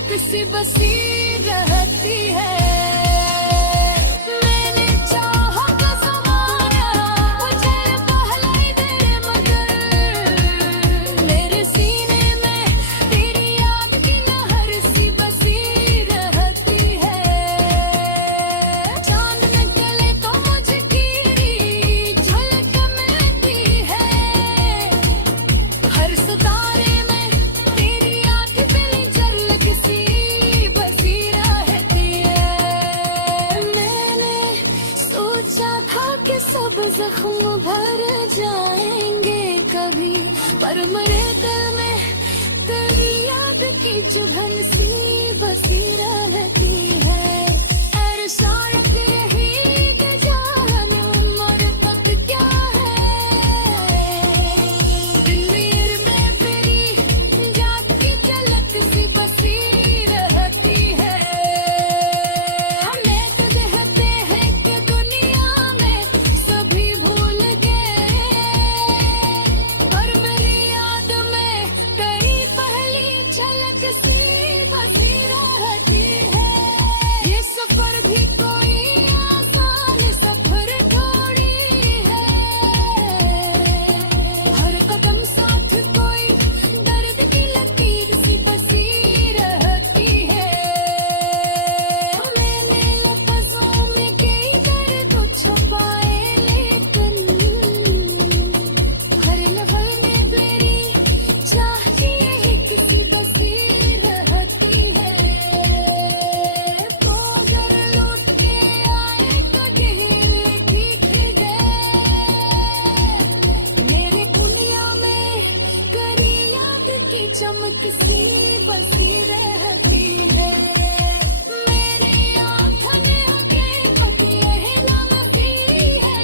झलक सी बसी रहती है। मैंने चाहा तो ज़माना मुझे बहलाई दे, मगर मेरे सीने में तेरी याद की लहर सी बसी रहती है। चांद निकले तो मुझे तेरी झलक मिलती है। हर सितारे में तेरी आँख तेरी झलक सी बसी रहती है। मैंने सोचा था कि सब जख्म भर जाएंगे कभी, पर मेरे दिल में तेरी याद की चुभन सी बसी रहती है। एहसास रही कि जानू उम्र तक क्या है, दिल में तेरी याद की झलक सी बसी रहती है। हमें तो कहते हैं कि दुनिया में सभी भूल गए, पर मेरी याद में तेरी पहली झलक सी बसी रहती है। ये सफर भी कोई आसान सफर थोड़ी है, हर कदम साथ कोई दर्द की लकीर सी बसी रहती है। मैंने लफ्ज़ों में कई दर्द छुपाए, लेकिन हर लम्हे में तेरी चाह की यही किसी बसी रहती है। तो अगर लौट के आए तो ढेर ठीक है, मेरे दुनिया में तेरी याद की चमक सी बसी रहती है। मेरी आँखों ने हकीकत यह लम्ही है,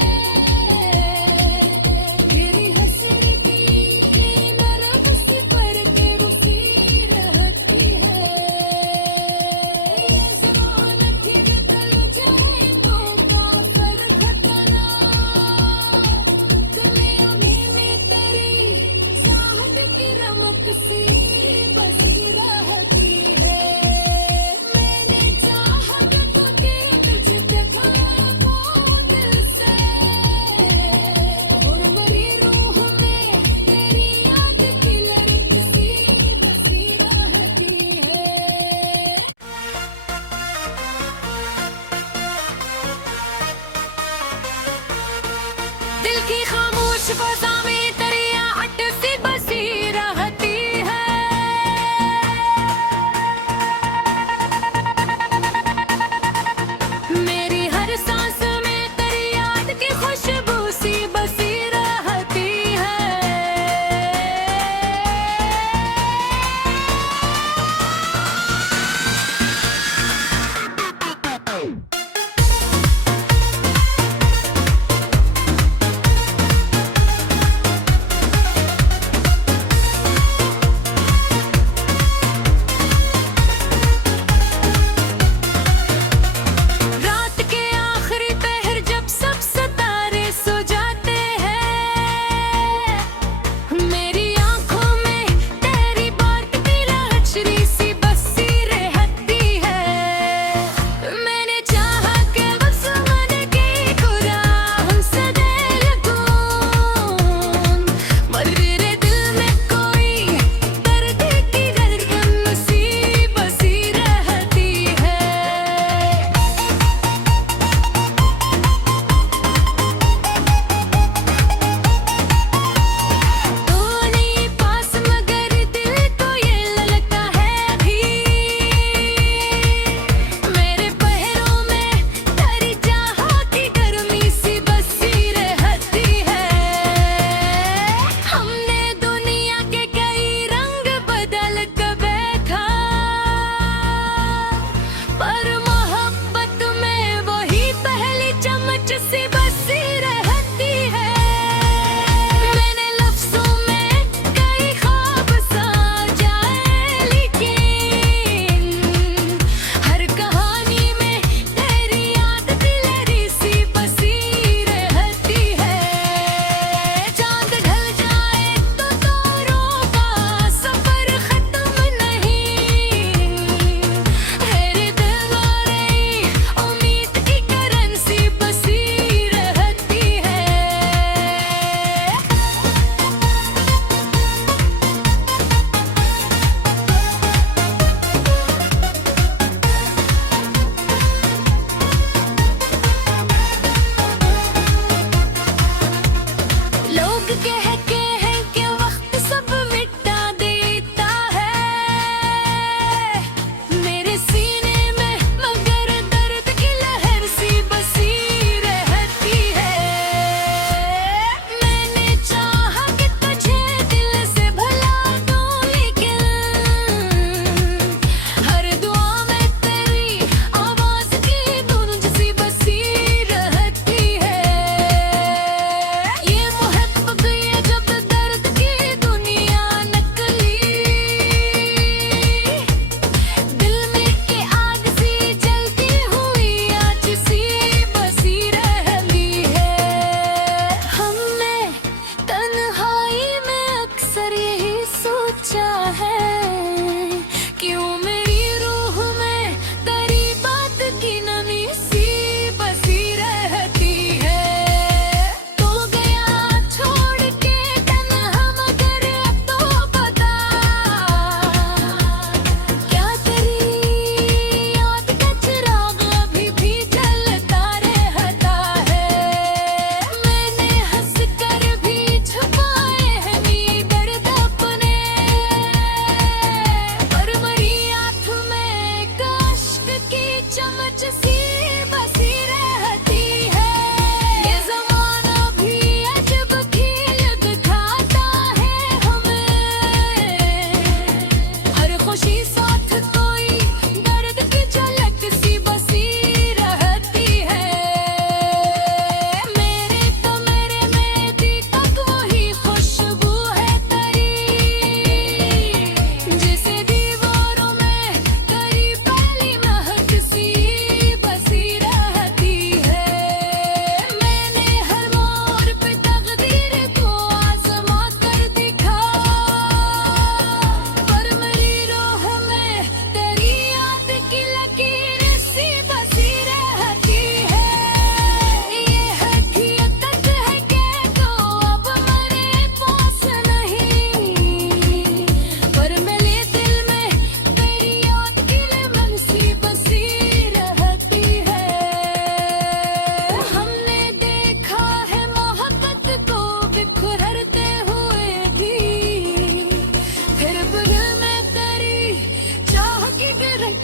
तेरी हसरती नरम सी पर के रुसी रहती है। ये ज़माना फिर बदल जाए तो काफ़िर घटना, दुनिया में तेरी चाहत की रमक सी बसी रहती है। मैंने चाहा कि तुझे तुझे देखा तो दिल से, और मेरी रूह में तेरी याद की लहर सी बसी रहती है। दिल की खामोश फ़ज़ा में तेरी आहट सी बसी रहती है। मेरी हर सांस में तेरी याद की खुशबू सी बसी रहती है।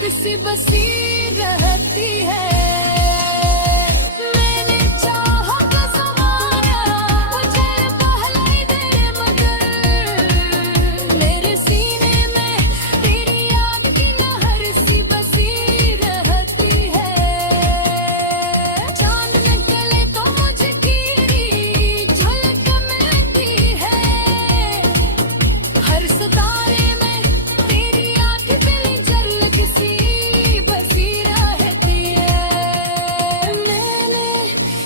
झलक सी बसी रहती है। मैंने चाहा तो ज़माना मुझे बहलाई दे मगर मेरे सीने में तेरी याद की लहर सी बसी रहती है। चांद निकले तो मुझे तेरी झलक मिलती है। हर सितारे में तेरी आँख तेरी झलक सी बसी रहती है। मैंने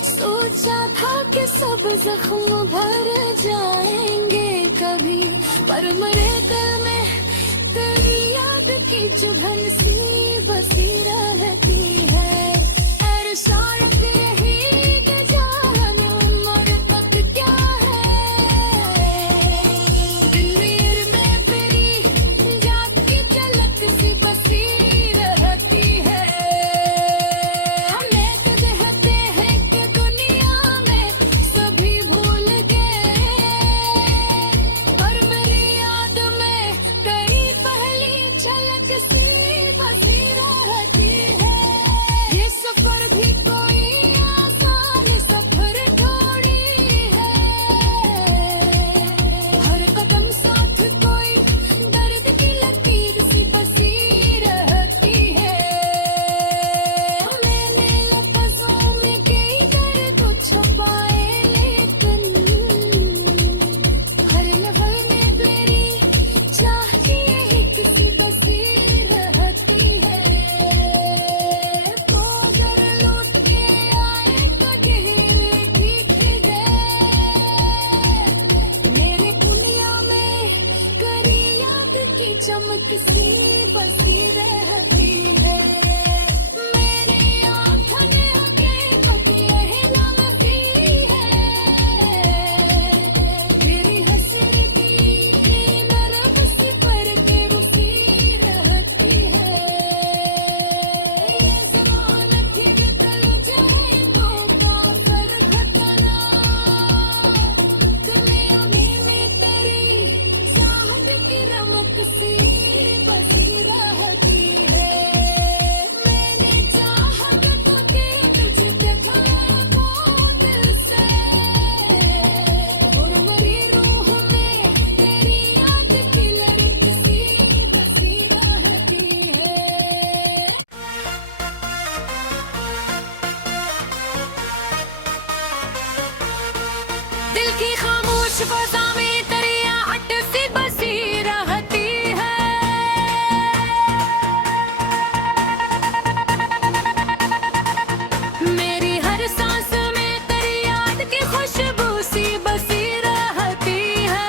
सोचा था कि सब जख्म भर जाएंगे कभी, पर मेरे दिल में तेरी याद की चुभन सी बसी रहती है। इरशाद यही कि जाने उम्र तक क्या है, दिल में तेरी याद की झलक सी बसी रहती है। हमें तो कहते हैं कि दुनिया में सभी भूल गए, पर मेरी याद में तेरी पहली झलक सी बसी रहती है। ये सफर भी कोई आसान सफर थोड़ी है, हर कदम साथ कोई दर्द की लकीर सी बसी रहती है। मैंने लफ्ज़ों में कई दर्द छुपाए लेकिन हर लम्हे में तेरी चाह की यही किसी बसी रहती है। तो अगर लौट के आए तो गहरे ठीक गए, मेरी दुनिया में करी याद की चमक सी बसी रहती है। मेरी आँखों ने हकीकत यही लगती है, तेरी हसरती नरम सी पर के रुसी रहती है। ये ज़माना फिर टल जाए तो काफ़िर घटना, दुनिया में तेरी चाहत की रमक सी बसी रहती है। मैंने चाहा तो कि तुझे देखा तो दिल से, और मेरी रूह में तेरी याद की लहर सी बसी रहती है। दिल की खामोश फ़ज़ा में तेरी आहट सी बसी रहती है। मेरी हर सांस में तेरी याद की खुशबू सी बसी रहती है।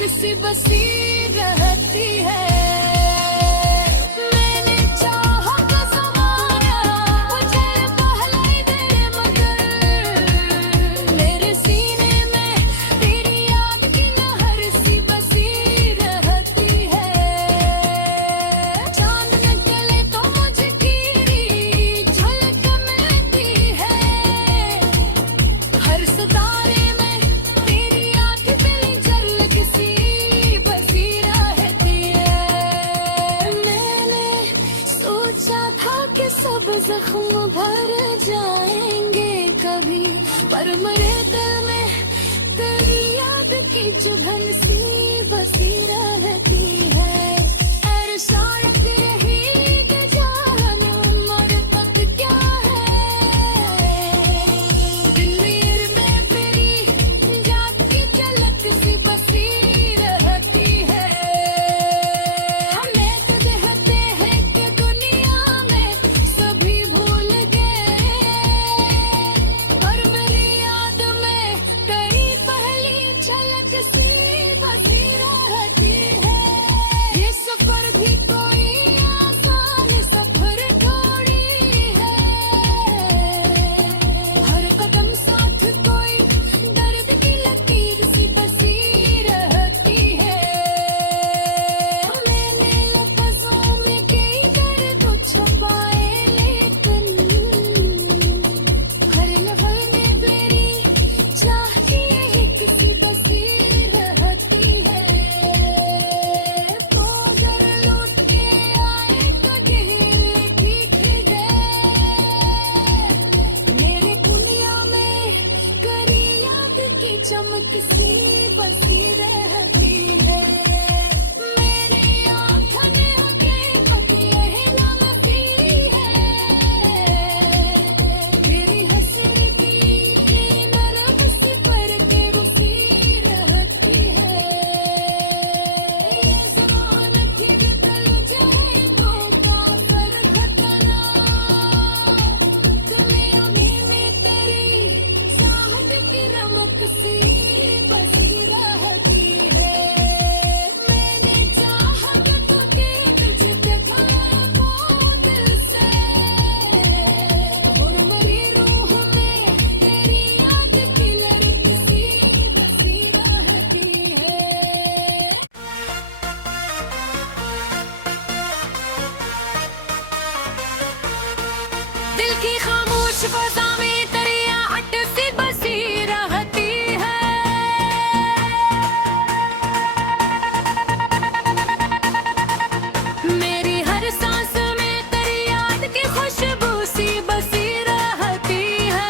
सी बसी रहती है। मैंने चाहा तो ज़माना मुझे बहलाई दे, मगर मेरे सीने में तेरी याद की लहर सी बसी रहती है। चांद निकले तो मुझे तेरी झलक मिलती है। हर सितारे में तेरी आँख तेरी झलक सी बसी रहती है। मैंने सोचा था कि सब जख्म भर जाएंगे कभी, पर मेरे दिल में तेरी याद की चुभन सी बसी रहती है। और शायद रही कि जानू मर तक क्या है, दिल में तेरी याद की झलक सी बसी रहती है। हमें तो कहते हैं कि दुनिया में सभी भूल गए, पर मेरी याद में तेरी पहली झलक सी बसी रहती है। ये सफर भी कोई आसान सफर थोड़ी है, हर कदम साथ कोई दर्द की लकीर सी बसी रहती है। मैंने लफ्ज़ों में कई दर्द छुपाए, लेकिन हर लफ्ज़ में तेरी चाह की एक सी बसी रहती है। तो अगर लौट के आए तो ढेर ठीक है, मेरी दुनिया में करी याद की चमक सी बसी रहती है। मेरी आँखों ने हकीकत यही लम्ही है, तेरी हसरती नरम सी पर के बसी रहती है। ये ज़माना की बदल जाए तो काफ़र घटना, दुनिया में तेरी चाहत की नमक सी बसी रहती है। मैंने चाहा कि तुझे तुझे देखा तो दिल से, और मेरी रूह में तेरी याद की लहर सी बसी रहती है। दिल की खामोश फ़ज़ा में तेरी आहट सी बसी रहती है। मेरी हर सांस में तेरी याद की खुशबू सी बसी रहती है।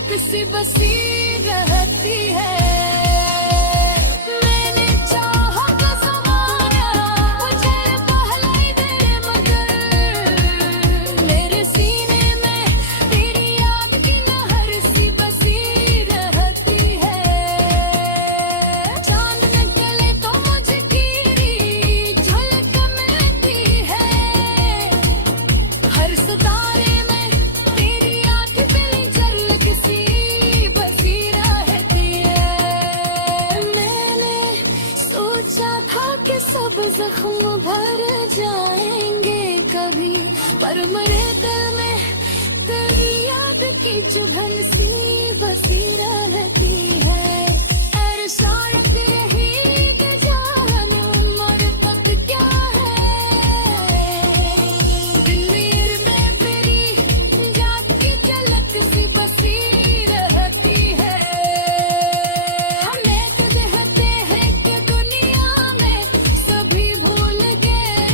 एक सी बसी रहती है। मैंने चाहा तो ज़माना मुझे बहलाई दे, मगर मेरे सीने में तेरी याद की लहर सी बसी रहती है। चांद निकले तो मुझे तेरी झलक मिलती है। हर सितारे में तेरी आँख पिली झलक सी बसी रहती है। मैंने सोचा था कि सब जख्म भर जाएंगे कभी, पर मेरे दिल में तेरी याद की चुभन सी बसी रहती है। शायद रही कि जानू मर तक क्या है, दिल में तेरी याद की झलक सी बसी रहती है। हमें तो कहते हैं कि दुनिया में सभी भूल गए,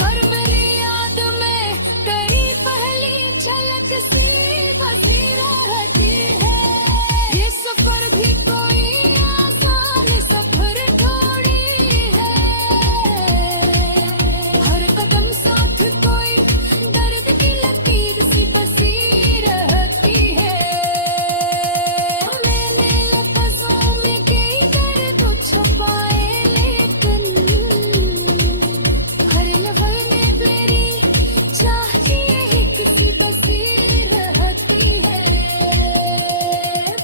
पर मेरी याद में तेरी पहली झलक सी बसी रहती है। ये सफर भी कोई आसान सफर थोड़ी है, हर कदम साथ कोई दर्द की लकीर सी बसी रहती है। मैंने लफ्ज़ों में कई दर्द छुपाए, लेकिन हर लफ्ज़ में तेरी चाह की एक सी बसी रहती है।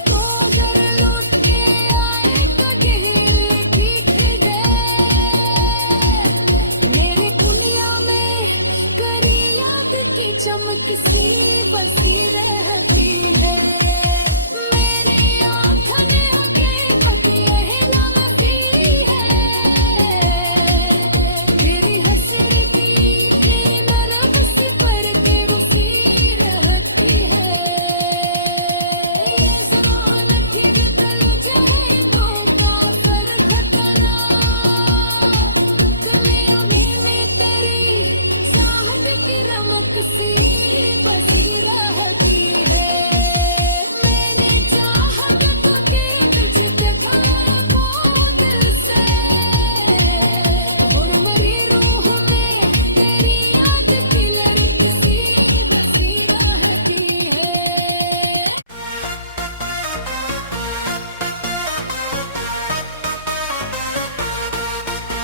तो अगर लौट के आए तो गहरे ठीक गए, मेरे दुनिया में करी याद की चमक सी बसी रहती है। मेरी आँखों ने हकीकत यही लगती है, तेरी हसरती नरम सी पर के बसी रहती है। ये ज़माना की बदल जाए तो काफ़िर घटना, दुनिया में तेरी चाहत की रमक सी बसी रहती है। मैंने चाहा कि तुझे देखा को दिल से, और मेरी रूह में तेरी याद की लहर सी बसी रहती है।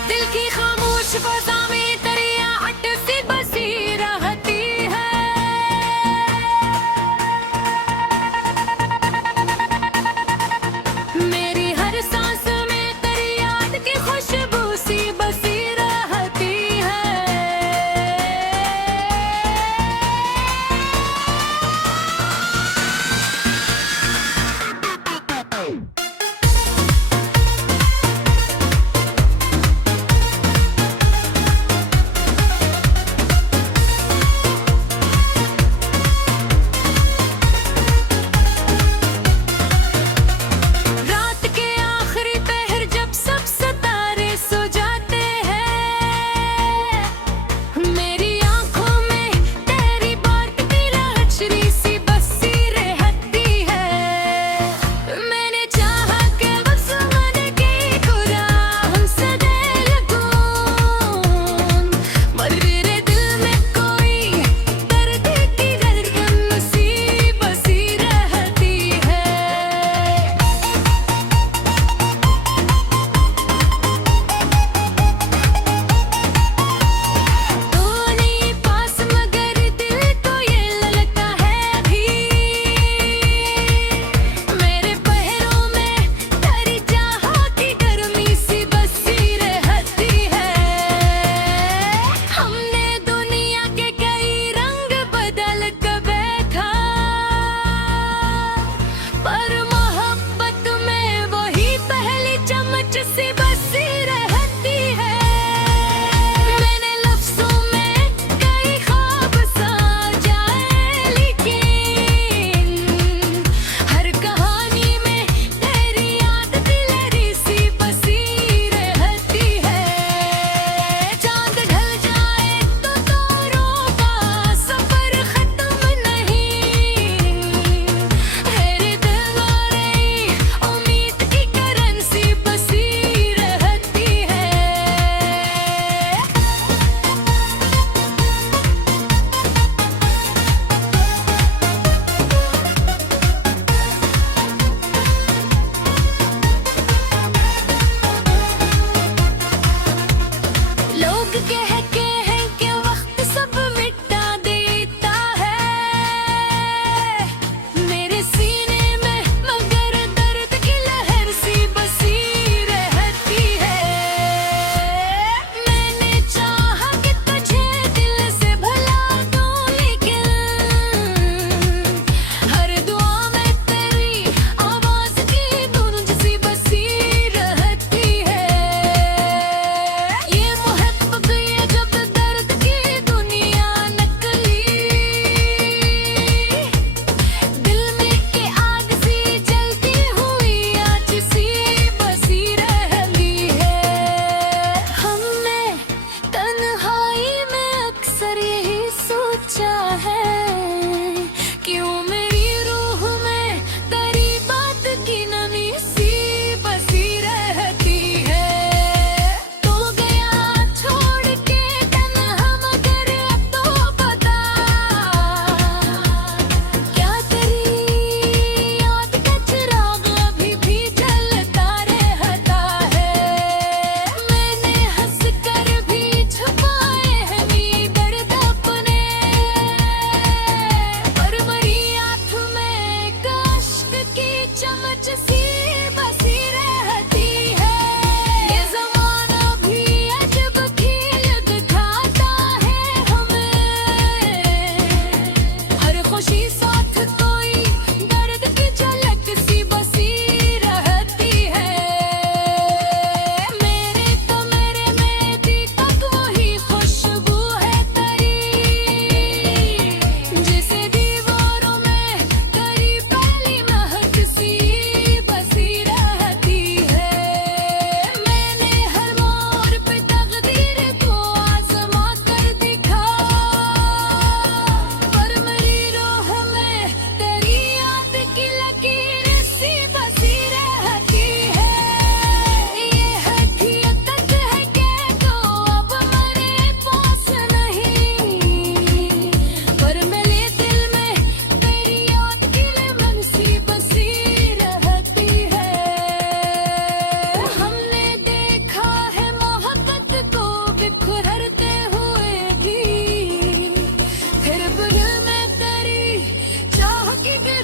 दिल की खामोश फ़ज़ा में तेरी आहट सी बसी रहती है। मेरी हर सांस में तेरी याद की खुशबू सी बसी रहती है।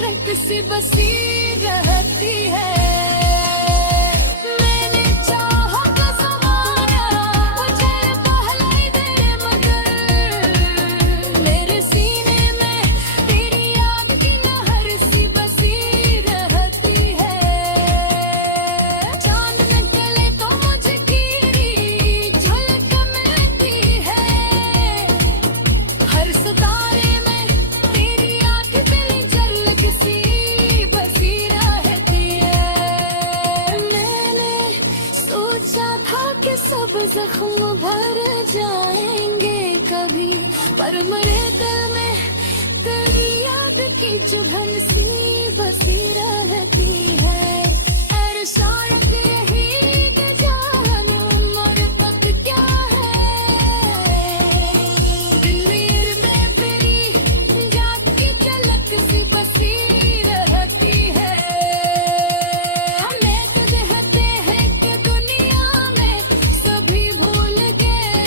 झलक सी बसी रहती है। मैंने चाहा तो ज़माना मुझे बहलाई दे, मगर मेरे सीने में तेरी याद की लहर सी बसी रहती है। चांद निकले तो मुझे तेरी झलक मिलती है। हर सितारे में तेरी आँख तेरी झलक सी बसी रहती है। मैंने सोचा था कि सब जख्म भर जाएंगे कभी, पर मेरे दिल में तेरी याद की चुभन सी बसी रहती है। और शायद यही कि जानू मर तक क्या है, दिल में तेरी याद की झलक सी बसी रहती है। हमें तो कहते हैं कि दुनिया में सभी भूल गए,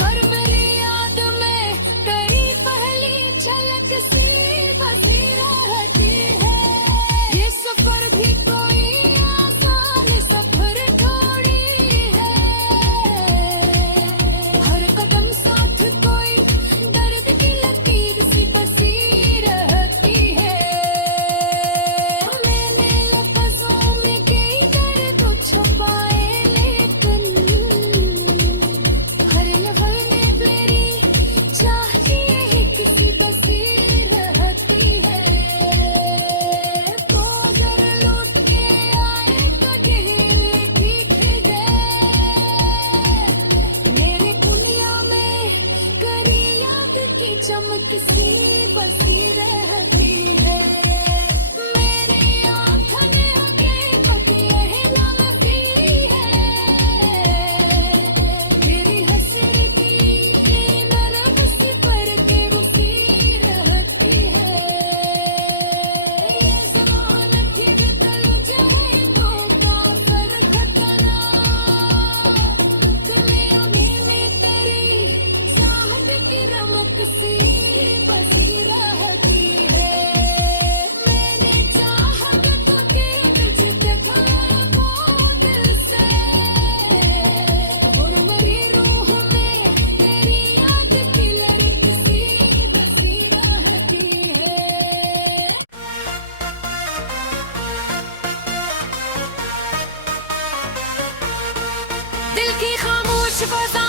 पर मेरी याद में तेरी पहली झलक सी बसी रहती है। ये सफर भी कोई आसान सफर थोड़ी है, हर कदम साथ कोई दर्द की लकीर सी बसी रहती है। मैंने लफ्ज़ों में कई दर्द छुपाए, लेकिन हर लफ्ज़ में तेरी चाह की एक सी बसी रहती है। तो अगर लौट के आए तो गहरे भीग गए, मेरे दुनिया में करी याद की चमक सी बसी रहती है। मेरी आँखों ने हकीकत यही लगती है, तेरी हसरती नरम सी पर के बसी रहती है। ये ज़माना की बदल जाए तो काफ़र घटना, दुनिया में तेरी चाहत की रमक सी बसी रहती है। मैंने चाहा तो कि तुझे देखा को दिल से, और मेरी रूह में तेरी याद की लहर सी बसी रहती है। दिल की खामोश फ़ज़ा